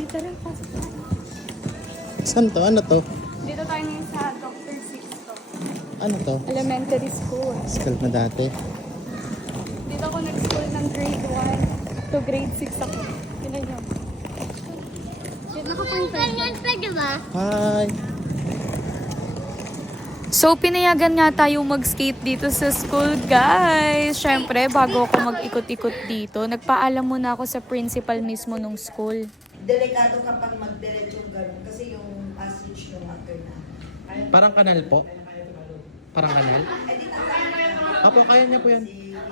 Okay, tara, pasok tayo. Saan to? Ano to? Dito tayo ngayon sa Dr. Sixto. Ano to? Elementary school. School na dati. Dito ako nag-school ng grade 1 to grade 6 ako. Tignan nyo. Dito ako pa. Hi! So, pinayagan nga tayo mag-skate dito sa school, guys. Siyempre, bago ako mag-ikot-ikot dito, nagpaalam muna ako sa principal mismo nung school. Delikado kapag mag-direct yung gano'n kasi yung passage ng water na. Parang kanal po? Parang kanal? Apo, kaya niya po yan.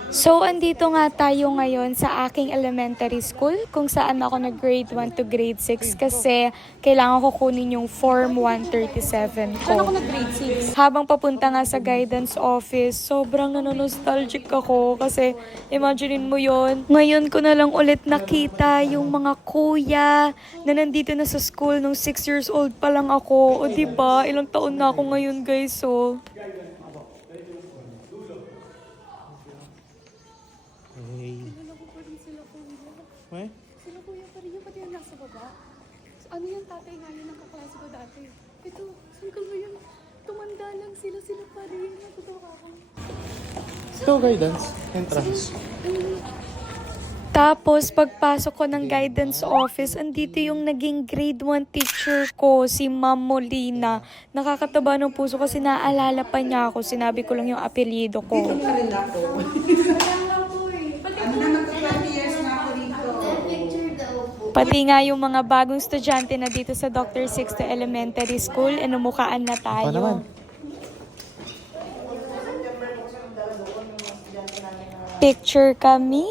So, andito nga tayo ngayon sa aking elementary school kung saan ako nag-grade 1 to grade 6 kasi kailangan ko kunin yung Form 137 ko. Saan ako nag-grade 6? Habang papunta nga sa guidance office, sobrang nostalgic ako kasi imaginein mo yon. Ngayon ko na lang ulit nakita yung mga kuya na nandito na sa school nung 6 years old pa lang ako. O diba, ilang taon na ako ngayon guys, so... Hey. Sila kuya pa rin yung pati yung nasa baba. So, ano yung tatay nga yun ng kaklase ko dati? Ito, saan ka ngayon? Tumanda lang sila pa rin. Natutuwa ako. Ito, guidance. Entrance. Tapos, pagpasok ko ng guidance office, andito yung naging grade 1 teacher ko, si Ma'am Molina. Nakakataba ng puso kasi naaalala pa niya ako. Sinabi ko lang yung apelyido ko. Dito na rin ako. Ano naman to 20 years na ako dito. Pati nga yung mga bagong estudyante na dito sa Dr. Sixto Elementary School, namukhaan na Ako naman. tayo. Picture kami.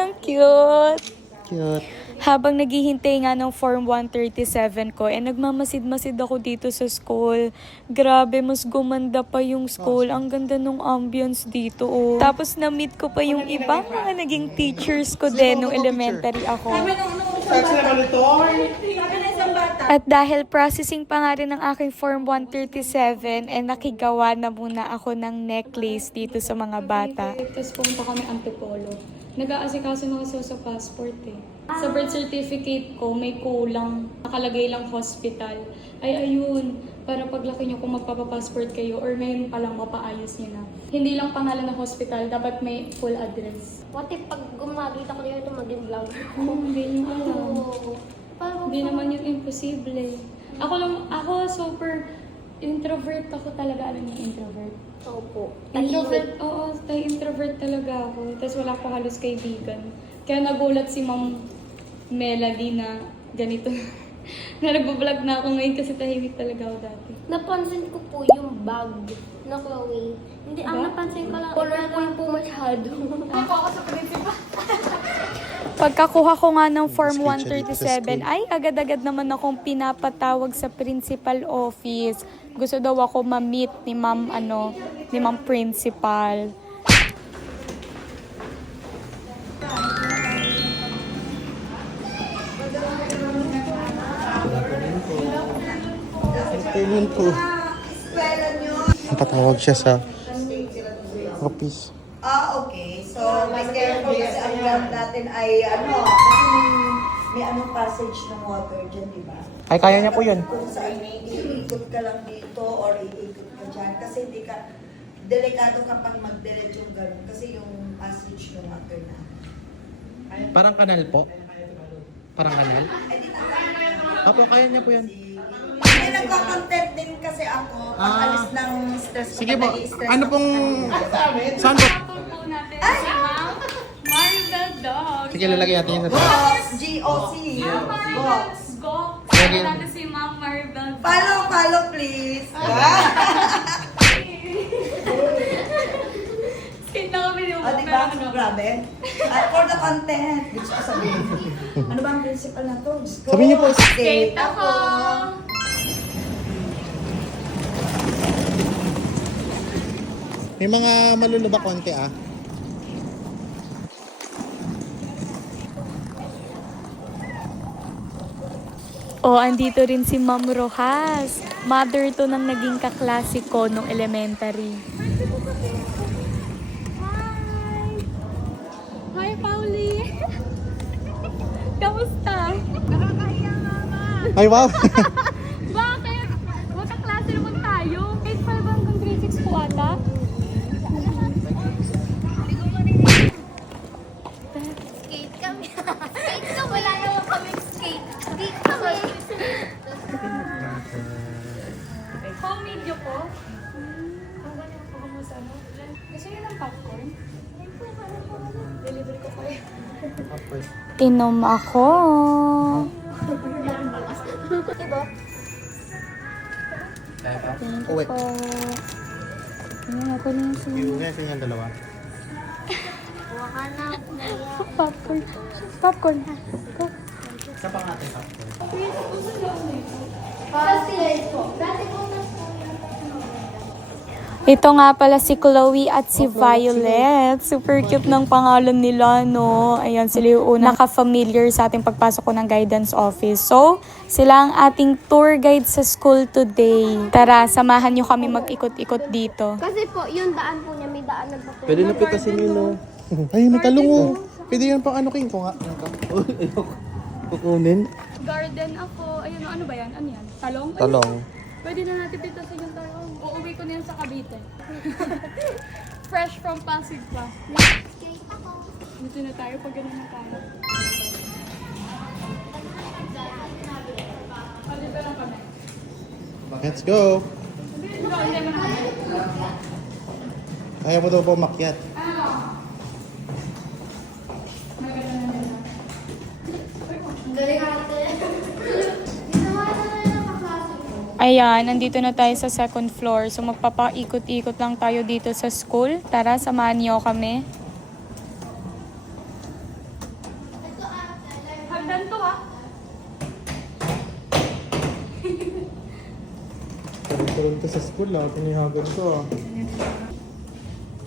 Ang cute. Cute. Habang naghihintay nga ng Form 137 ko, nagmamasid-masid ako dito sa school. Grabe, mas gumanda pa yung school. Ang ganda ng ambience dito, oh. Tapos na-meet ko pa yung ibang mga naging teachers ko din nung elementary ako. At dahil processing pa nga rin ng aking Form 137, nakigawa na muna ako ng necklace dito sa mga bata. Tapos pumunta kami Antipolo. Nag-aasikaso na kasi sa passport eh. Sa birth certificate ko, may kulang. Nakalagay lang hospital. Ay ayun, para paglaki nyo kung magpapapassport kayo or ngayon pa lang mapaayos nyo na. Hindi lang pangalan ng hospital, dapat may full address. What if pag gumagit ako dito maging vlogger? Hindi nyo alam. Parang Hindi naman yung imposible. Ako super introvert ako talaga. Alam niyo, introvert? Opo. Introvert, oo, introvert talaga ako. Tapos wala ko halos kaibigan. Kaya nagulat si Ma'am Melody na ganito. Na nagbablog na ako ngayon kasi tahimik talaga ako dati. Napansin ko po yung bag na Chloe. Hindi, ang Ba? napansin ko lang, colorful po masyado. Pagkakuha ko nga ng Form Sketchy dito sa 137, ay agad-agad naman akong pinapatawag sa principal office. Gusto daw ako ma-meet ni Ma'am ni Ma'am Principal. Afternoon po. Eskwela nyo. Napatawag siya sa office. Okay. So, mas careful kasi ang lab natin ay may passage ng water dyan, di ba? Ay, kaya niya po yun. Kung saan iikot ka lang dito or iikot ka dyan. Kasi hindi ka, delikado kapag mag-direct yung gano'n kasi yung passage ng water na. Parang kanal po? Parang kanal? Ay, di na. Apo, kaya niya po yan. Ay, nagko-content din kasi ako pag alis ng stress. Sige pag po. nai-stress Ano ako. pong... Saan po? Po natin si Ma'am Maribel Dog. Sige, lalagyan natin yun sa... Box, G-O-C. Box. Go! Lagyan. Natin si Ma'am Maribel Dog. Follow, please. Skate na kami yung O, diba? Grabe. At for the content, gusto ko sabihin. Ano ba ang principal na to? Diyos ko. Sabihin niyo po. Skate ako! May mga malulubak konti ah. Oh, andito rin si Ma'am Rojas. Mother to ng naging kaklase ko nung elementary. Hi! Hi, Pauli! Kamusta? Nakakahiya Ay, wow! Bakit? Magkaklase naman tayo. Grade 5 hanggang grade 6 po ata. Skate kami. Skate kami. Wala naman kami skate. Skate kami. Home video po. Ang galing po kamo sa ano. Gusto niyo ng popcorn? Delivery ko po eh. Inom ako. Diba? Thank Oh, wait. you po. Ayan, ako na yung Yung guys, yung dalawa. Huwag ka na. Naya. popcorn. Popcorn ha. Go. Isa pa nga ating popcorn. Dati po. Dati po na. Ito nga pala si Chloe at si Violet. Super cute ng pangalan nila, no? Ayan, sila yung una naka-familiar sa ating pagpasok ko ng guidance office. So, sila ang ating tour guide sa school today. Tara, samahan nyo kami mag-ikot-ikot dito. Kasi po, yung daan po niya, may daan nagpapalala. Pwede na pitasin yun, no? Ay, may talong, oh. Pwede yan pang ano, King. Ko nga. Kukunin. Garden ako. Ayun, ano ba yan? Ano yan? Talong? Talong. Pwede na natin pitasin yung talong. Uuwi ko na yan sa Cavite. Fresh from Pasig pa. Skate ako. Dito na tayo pag ganun na tayo. Dito lang kami. Let's go! Hindi mo na kami. Ayaw mo daw po makyat. Galing natin. Ginawa na lang ang kaklase ko. Ayan, nandito na tayo sa second floor. So magpapaikot-ikot lang tayo dito sa school. Tara, samahan niyo kami. Hagdan to ah. Karoon ka sa school, ah. Tinihagan ko, ah.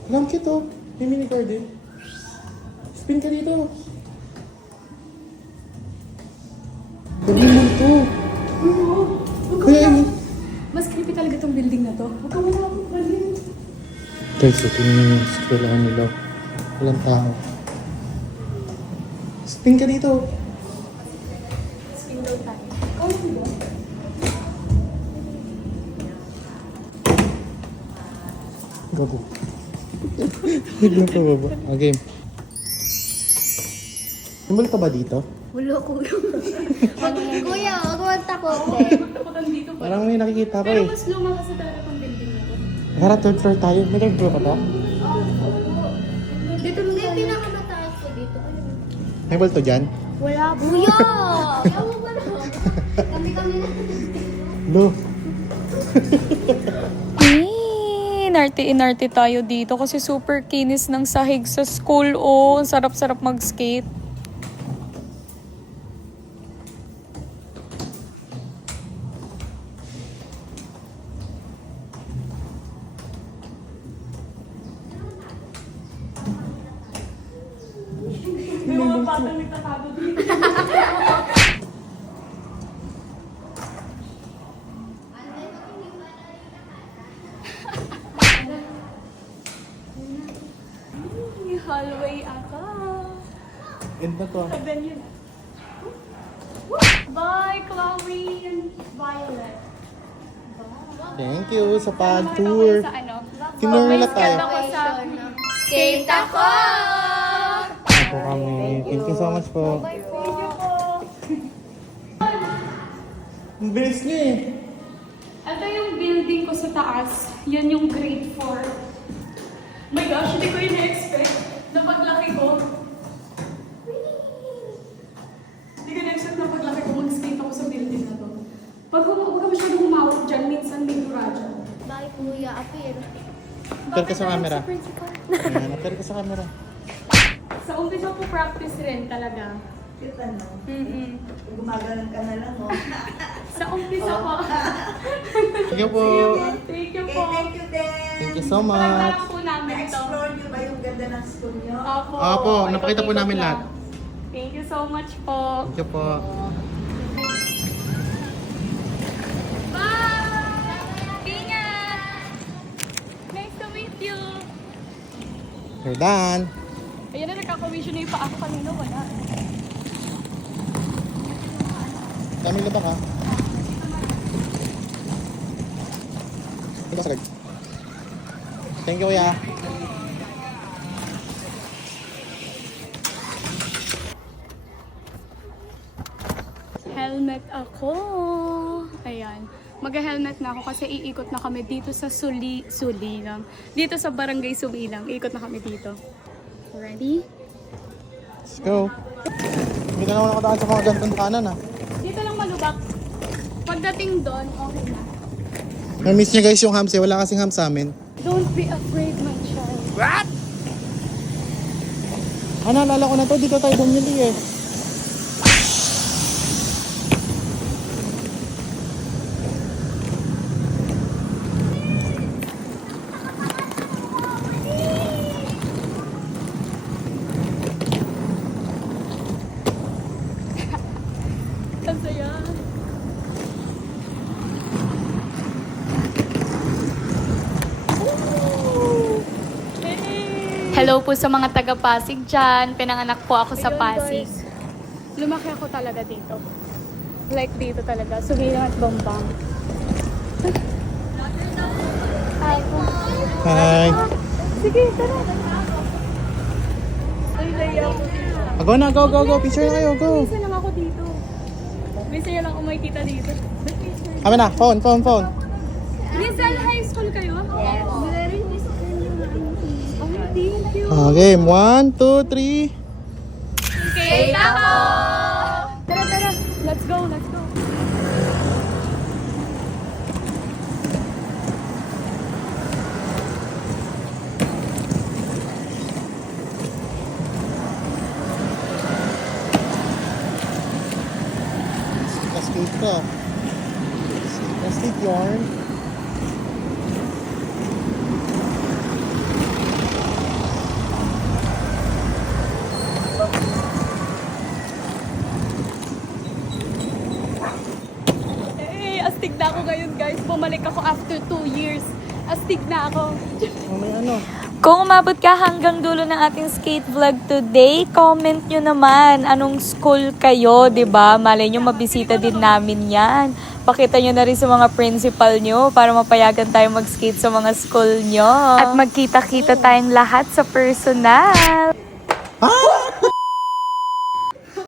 Alam kito. May mini garden. Spin ka dito. Gabi mo ito. Kaya yun. Mas creepy talaga tong building na to. Huwag ka wala akong galing. Guys, ito na yung eskwelahan nila. Walang tao. Spin ka dito. Spin daw tayo. Oh, diba? Gago. Biglang pa baba. Okay. Simbol ka ba dito? Wala ko yung... Kuya, huwag mo takot eh. Takutan dito pa. Parang may nakikita ko Pero eh. mas luma kasi talaga tong building na to. Tara, third floor tayo. May third floor ka ba? Dito lang Hindi, tayo. pinakamataas ko dito. May multo dyan? Wala, kuya! Ewan ko na. Kami na. No. Inarte-inarte tayo dito kasi super kinis ng sahig sa school. Oh, ang sarap-sarap mag-skate. May mga batang nagtatago dito. Hallway ako. End na to. And then yun. Bye, Chloe and Violet. Thank you sa Makita pag-tour. ko sa ano. Tinurla tayo. Ako sa... Skate ako! Ako kami. Thank you so much po. Thank you po. Ang bilis niya eh. Ito yung building ko sa taas. Yan yung grade 4. My gosh, hindi ko ina-expect na paglaki ko. Hindi ko ina-expect na paglaki ko mag-skate ako sa building na to. Huwag ka masyadong humawak dyan, minsan may dura dyan. Bakit kuya, apir? Appear ka sa camera. Sa principal. Ayan, appear ka sa camera. Sa umpisa po practice rin talaga. Cute ano? Mm-mm. Gumagalan ka na lang, oh. Sa umpisa po. Thank you po. Thank you Okay, po. thank you din. Thank you so much. Pagkakarap po namin to. Na-explore niyo ba yung ganda ng school niyo? Opo. Opo, napakita po Ikot-ikot namin lang. lahat. Thank you so much po. Thank you po. Bye! Ingat! Nice to meet you! We're done. Ayan na, nagkakawisyon na yung paa ko kanina. Wala. Kami labak ha. Ikaw sagad. Thank you kuya. Helmet ako. Ayan. Mag-helmet na ako kasi iikot na kami dito sa Sulilang. Dito sa Barangay Sulilang. Iikot na kami dito. Ready? Let's go. Hindi na naman ako daan sa mga gantong kanan ha. Dito lang malubak. Pagdating doon, okay na. Na-miss niya guys yung hams eh. Wala kasing hams sa amin. Don't be afraid, my child. Naalala ko na to. Dito tayo bumili eh. Ang saya. Hello po sa mga taga-Pasig dyan. Pinanganak po ako sa Pasig. Guys, lumaki ako talaga dito. Like dito talaga. Sumilang at Bambang. Hi. Sige, tara. Ay, naiya ako dito. Go na, go. Picture na kayo, go. Bisa lang ako dito. Bisa lang ako makikita dito. Kami na, phone. Rizal High School kayo? Yes. Very nice. Oh, thank you. Okay, 1, 2, 3. Okay, ako! Tara. Let's go. Skate ka. Skate yarn. Astig na ako ngayon, guys. Bumalik ako after 2 years. Astig na ako. May ano? Kung umabot ka hanggang dulo ng ating skate vlog today, comment nyo naman anong school kayo, 'di ba? Malay nyo mabisita din namin yan. Pakita nyo na rin sa mga principal nyo para mapayagan tayo mag-skate sa mga school nyo. At magkita-kita tayong lahat sa personal. Ah!